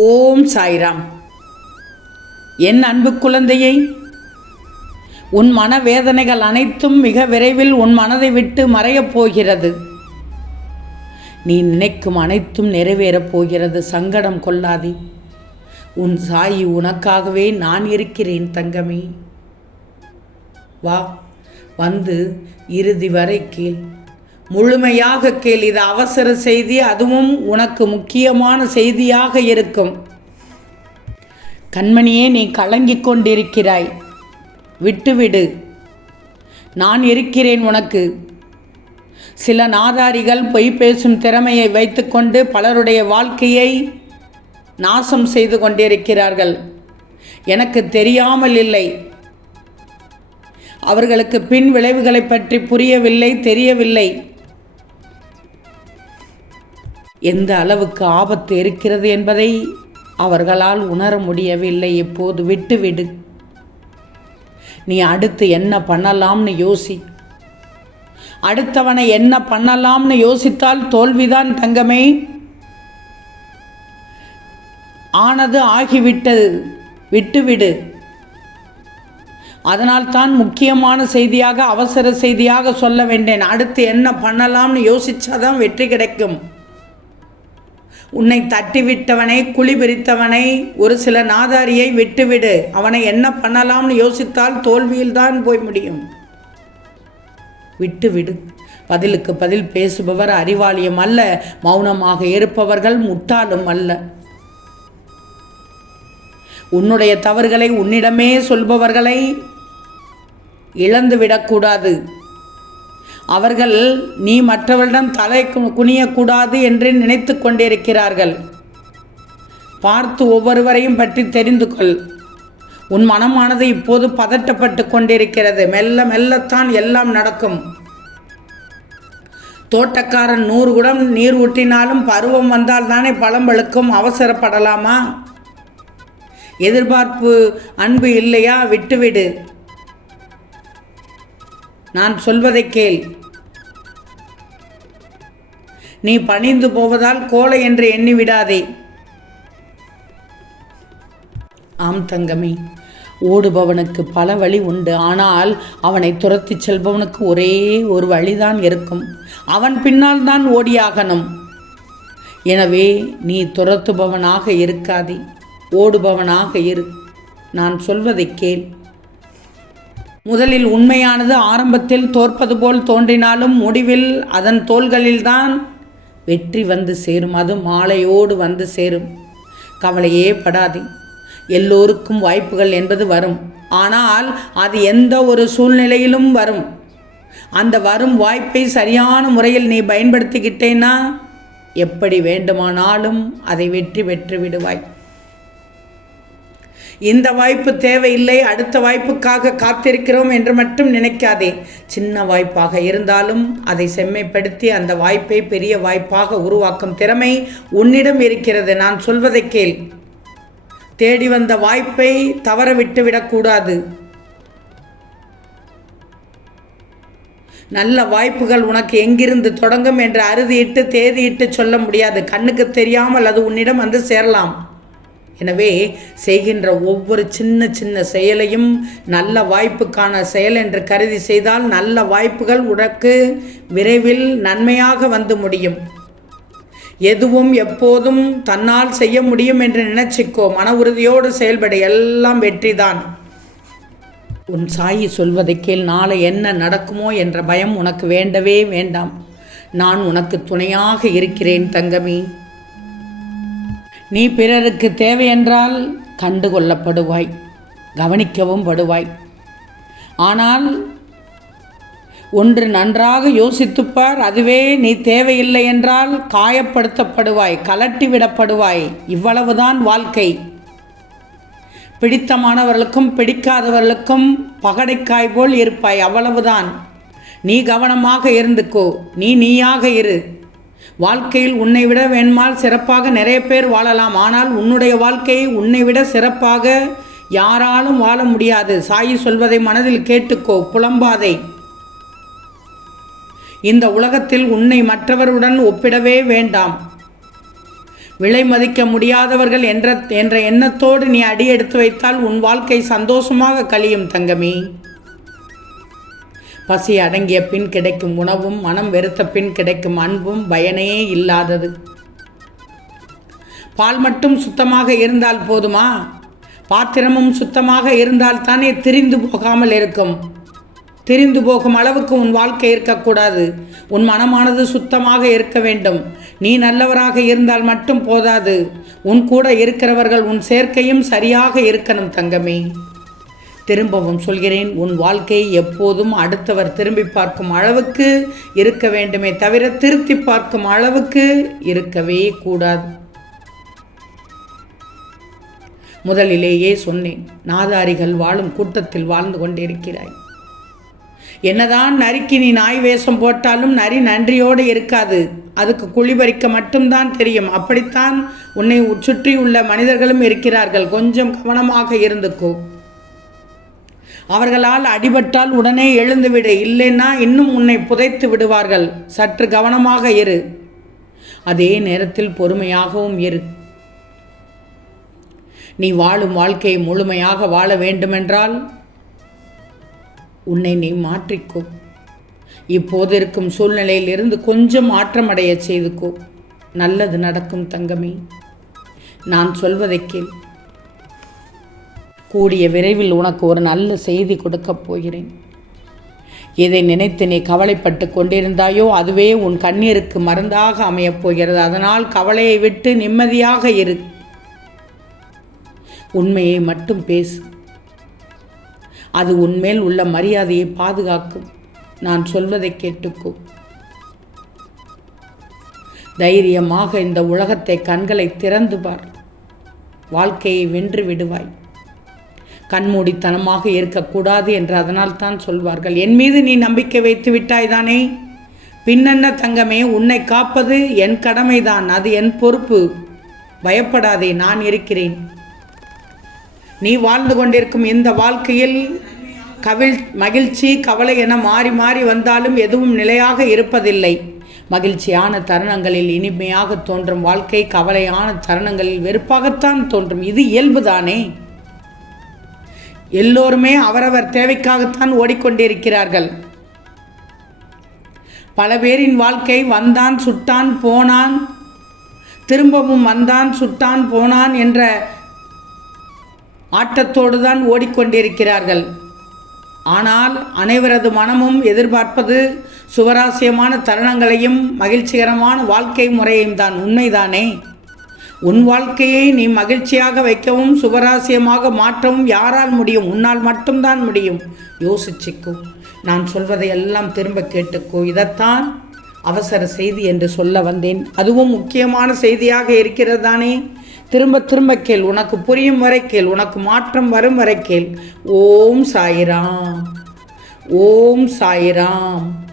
ஓம் சாய்ராம். என் அன்பு குழந்தையை உன் மனவேதனைகள் அனைத்தும் மிக விரைவில் உன் மனதை விட்டு மறையப் போகிறது. நீ நினைக்கும் அனைத்தும் நிறைவேறப் போகிறது சங்கடம் கொள்ளாதே. உன் சாயி உனக்காகவே நான் இருக்கிறேன் தங்கமே. வா வந்து இறுதி வரை கேள். முழுமையாக கேள். இது அவசர செய்தி அதுவும் உனக்கு முக்கியமான செய்தியாக இருக்கும். கண்மணியே நீ கலங்கிக் கொண்டிருக்கிறாய். விட்டுவிடு. நான் இருக்கிறேன் உனக்கு. சில நாதாரிகள் பொய் பேசும் திறமையை வைத்துக்கொண்டு பலருடைய வாழ்க்கையை நாசம் செய்து கொண்டிருக்கிறார்கள். எனக்கு தெரியாமல் இல்லை. அவர்களுக்கு பின் விளைவுகளை பற்றி புரியவில்லை தெரியவில்லை. எந்த அளவுக்கு ஆபத்து இருக்கிறது என்பதை அவர்களால் உணர முடியவில்லை. இப்போது விட்டுவிடு. நீ அடுத்து என்ன பண்ணலாம்னு யோசி. அடுத்தவனை என்ன பண்ணலாம்னு யோசித்தால் தோல்விதான் தங்கமே. ஆனது ஆகிவிட்டது. விட்டுவிடு. அதனால்தான் முக்கியமான செய்தியாக அவசர செய்தியாக சொல்ல வேண்டேன். அடுத்து என்ன பண்ணலாம்னு யோசிச்சாதான் வெற்றி கிடைக்கும். உன்னை தட்டிவிட்டவனை குழி பிரித்தவனை ஒரு சில நாதாரியை விட்டுவிடு. அவனை என்ன பண்ணலாம்னு யோசித்தால் தோல்வியில்தான் போய் முடியும். விட்டுவிடு. பதிலுக்கு பதில் பேசுபவர் அறிவாளியும் அல்ல மௌனமாக இருப்பவர்கள் முட்டாளும் அல்ல. உன்னுடைய தவறுகளை உன்னிடமே சொல்பவர்களை இழந்து விடக்கூடாது அவர்கள் நீ மற்றவரிடம் தலை கு- குனியக்கூடாது என்று நினைத்து கொண்டிருக்கிறார்கள். பார்த்து ஒவ்வொருவரையும் பற்றி தெரிந்து கொள். உன் மனமானது இப்போது பதட்டப்பட்டு கொண்டிருக்கிறது. மெல்ல மெல்லத்தான் எல்லாம் நடக்கும். தோட்டக்காரன் நூறு குடம் நீர் ஊற்றினாலும் பருவம் வந்தால் தானே பழம் பழுக்கும் அவசரப்படலாமா? எதிர்பார்ப்பு அன்பு இல்லையா? விட்டுவிடு. நான் சொல்வதை கேள். நீ பணிந்து போவதால் கோலை என்று எண்ணி விடாதே ஆம் தங்கமே ஓடுபவனுக்கு பல வழி உண்டு. ஆனால் அவனை துரத்திச் செல்பவனுக்கு ஒரே ஒரு வழிதான் இருக்கும். அவன் பின்னால் தான் ஓடியாகணும். எனவே நீ துரத்துபவனாக இருக்காதே. ஓடுபவனாக இரு. நான் சொல்வதை கேள். முதலில் உண்மையானது ஆரம்பத்தில் தோற்பது போல் தோன்றினாலும் முடிவில் அதன் தோள்களில்தான் வெற்றி வந்து சேரும் அது மாலையோடு வந்து சேரும். கவலையே படாதே. எல்லோருக்கும் வாய்ப்புகள் என்பது வரும். ஆனால் அது எந்த ஒரு சூழ்நிலையிலும் வரும். அந்த வரும் வாய்ப்பை சரியான முறையில் நீ பயன்படுத்திக்கிட்டேன்னா எப்படி வேண்டுமானாலும் அதை வெற்றி பெற்று விடுவாய் இந்த வாய்ப்பு தேவையில்லை அடுத்த வாய்ப்புக்காக காத்திருக்கிறோம் என்று மட்டும் நினைக்காதே. சின்ன வாய்ப்பாக இருந்தாலும் அதை செம்மைப்படுத்தி அந்த வாய்ப்பை பெரிய வாய்ப்பாக உருவாக்கும் திறமை உன்னிடம் இருக்கிறது நான் சொல்வதை கேள். தேடி வந்த வாய்ப்பை தவற விட்டுவிடக்கூடாது நல்ல வாய்ப்புகள் உனக்கு எங்கிருந்து தொடங்கும் என்று அறுதியிட்டு தேதியிட்டு சொல்ல முடியாது. கண்ணுக்கு தெரியாமல் அது உன்னிடம் வந்து சேரலாம். எனவே செய்கின்ற ஒவ்வொரு சின்ன சின்ன செயலையும் நல்ல வாய்ப்புக்கான செயல் என்று கருதி செய்தால் நல்ல வாய்ப்புகள் உனக்கு விரைவில் நன்மையாக வந்து முடியும். எதுவும் எப்போதும் தன்னால் செய்ய முடியும் என்று நினைச்சிக்கோ. மன உறுதியோடு செயல்பட. எல்லாம் வெற்றிதான். உன் சாயி சொல்வதை கேள். நாளை என்ன நடக்குமோ என்ற பயம் உனக்கு வேண்டவே வேண்டாம். நான் உனக்கு துணையாக இருக்கிறேன் தங்கமே. நீ பிறருக்கு தேவையென்றால் கண்டு கொள்ளப்படுவாய் கவனிக்கவும் படுவாய். ஆனால் ஒன்று நன்றாக யோசித்துப்பார் அதுவே நீ தேவையில்லை என்றால் காயப்படுத்தப்படுவாய் கலட்டி விடப்படுவாய் இவ்வளவுதான் வாழ்க்கை. பிடித்தமானவர்களுக்கும் பிடிக்காதவர்களுக்கும் பகடைக்காய் போல் இருப்பாய் அவ்வளவுதான். நீ கவனமாக இருந்துக்கோ நீ நீயாக இரு. வாழ்க்கையில் உன்னை விட வேண்மால் சிறப்பாக நிறைய பேர் வாழலாம். ஆனால் உன்னுடைய வாழ்க்கையை உன்னை விட சிறப்பாக யாராலும் வாழ முடியாது. சாயி சொல்வதை மனதில் கேட்டுக்கோ புலம்பாதே. இந்த உலகத்தில் உன்னை மற்றவருடன் ஒப்பிடவே வேண்டாம். விலை மதிக்க முடியாதவர்கள் என்ற என்ற எண்ணத்தோடு நீ அடி எடுத்து வைத்தால் உன் வாழ்க்கை சந்தோஷமாக கழியும் தங்கமே. பசி அடங்கிய பின் கிடைக்கும் உணவும் மனம் வெறுத்த பின் கிடைக்கும் அன்பும் பயனே இல்லாதது. பால் மட்டும் சுத்தமாக இருந்தால் போதுமா? பாத்திரமும் சுத்தமாக இருந்தால் தானே திரிந்து போகாமல் இருக்கும். திரிந்து போகும் அளவுக்கு உன் வாழ்க்கை இருக்கக்கூடாது. உன் மனமானது சுத்தமாக இருக்க வேண்டும். நீ நல்லவராக இருந்தால் மட்டும் போதாது. உன் கூட இருக்கிறவர்கள் உன் சேர்க்கையும் சரியாக இருக்கணும் தங்கமே. திரும்பவும் சொல்கிறேன் உன் வாழ்க்கை எப்போதும் அடுத்தவர் திரும்பி பார்க்கும் அளவுக்கு இருக்க வேண்டுமே தவிர திருத்தி பார்க்கும் அளவுக்கு இருக்கவே கூடாது. முதலிலேயே சொன்னேன் நாதாரிகள் வாழும் கூட்டத்தில் வாழ்ந்து கொண்டிருக்கிறாய். என்னதான் நரிக்கு நீ நாய் வேஷம் போட்டாலும் நரி நன்றியோடு இருக்காது. அதுக்கு குழி பறிக்க மட்டும்தான் தெரியும். அப்படித்தான் உன்னை சுற்றி உள்ள மனிதர்களும் இருக்கிறார்கள். கொஞ்சம் கவனமாக இருந்துக்கோ. அவர்களால் அடிபட்டால் உடனே எழுந்துவிடு இல்லைன்னா இன்னும் உன்னை புதைத்து விடுவார்கள். சற்று கவனமாக இரு. அதே நேரத்தில் பொறுமையாகவும் இரு. நீ வாழும் வாழ்க்கையை முழுமையாக வாழ வேண்டுமென்றால் உன்னை நீ மாற்றிக்கோ. இப்போது இருக்கும் சூழ்நிலையில் இருந்து கொஞ்சம் மாற்றமடைய செய்துக்கோ. நல்லது நடக்கும் தங்கமே. நான் சொல்வதை கேள். கூடிய விரைவில் உனக்கு ஒரு நல்ல செய்தி கொடுக்கப் போகிறேன். எதை நினைத்து நீ கவலைப்பட்டு கொண்டிருந்தாயோ அதுவே உன் கண்ணீருக்கு மருந்தாக அமையப் போகிறது. அதனால் கவலையை விட்டு நிம்மதியாக இரு. உண்மையை மட்டும் பேசு. அது உன்மேல் உள்ள மரியாதையை பாதுகாக்கும். நான் சொல்வதை கேட்டுக்கோ. தைரியமாக இந்த உலகத்தை கண்களை திறந்து பார். வாழ்க்கையை வென்று விடுவாய். கண்மூடித்தனமாக இருக்கக்கூடாது என்று அதனால் தான் சொல்வார்கள். என் மீது நீ நம்பிக்கை வைத்து விட்டாய்தானே பின்னென்ன தங்கமே உன்னை காப்பது என் கடமைதான் அது என் பொறுப்பு. பயப்படாதே நான் இருக்கிறேன். நீ வாழ்ந்து கொண்டிருக்கும் இந்த வாழ்க்கையில் கவிழ் மகிழ்ச்சி கவலை என மாறி மாறி வந்தாலும் எதுவும் நிலையாக இருப்பதில்லை. மகிழ்ச்சியான தருணங்களில் இனிமையாக தோன்றும் வாழ்க்கை கவலையான தருணங்களில் வெறுப்பாகத்தான் தோன்றும். இது இயல்புதானே எல்லோருமே அவரவர் தேவைக்காகத்தான் ஓடிக்கொண்டிருக்கிறார்கள். பல பேரின் வாழ்க்கை வந்தான் சுட்டான் போனான். திரும்பவும் வந்தான் சுட்டான் போனான் என்ற ஆட்டத்தோடு தான் ஓடிக்கொண்டிருக்கிறார்கள். ஆனால் அனைவரது மனமும் எதிர்பார்ப்பது சுவராசியமான தருணங்களையும் மகிழ்ச்சிகரமான வாழ்க்கை முறையும் தான். உண்மைதானே? உன் வாழ்க்கையை நீ மகிழ்ச்சியாக வைக்கவும் சுவராசியமாக மாற்றவும் யாரால் முடியும்? உன்னால் மட்டும்தான் முடியும். யோசிச்சுக்கோ. நான் சொல்வதை எல்லாம் திரும்ப கேட்டுக்கோ. இதைத்தான் அவசர செய்தி என்று சொல்ல வந்தேன். அதுவும் முக்கியமான செய்தியாக இருக்கிறது தானே? திரும்ப திரும்ப கேள். உனக்கு புரியும் வரை கேள். உனக்கு மாற்றம் வரும் வரை கேள். ஓம் சாயிராம். ஓம் சாயிராம்.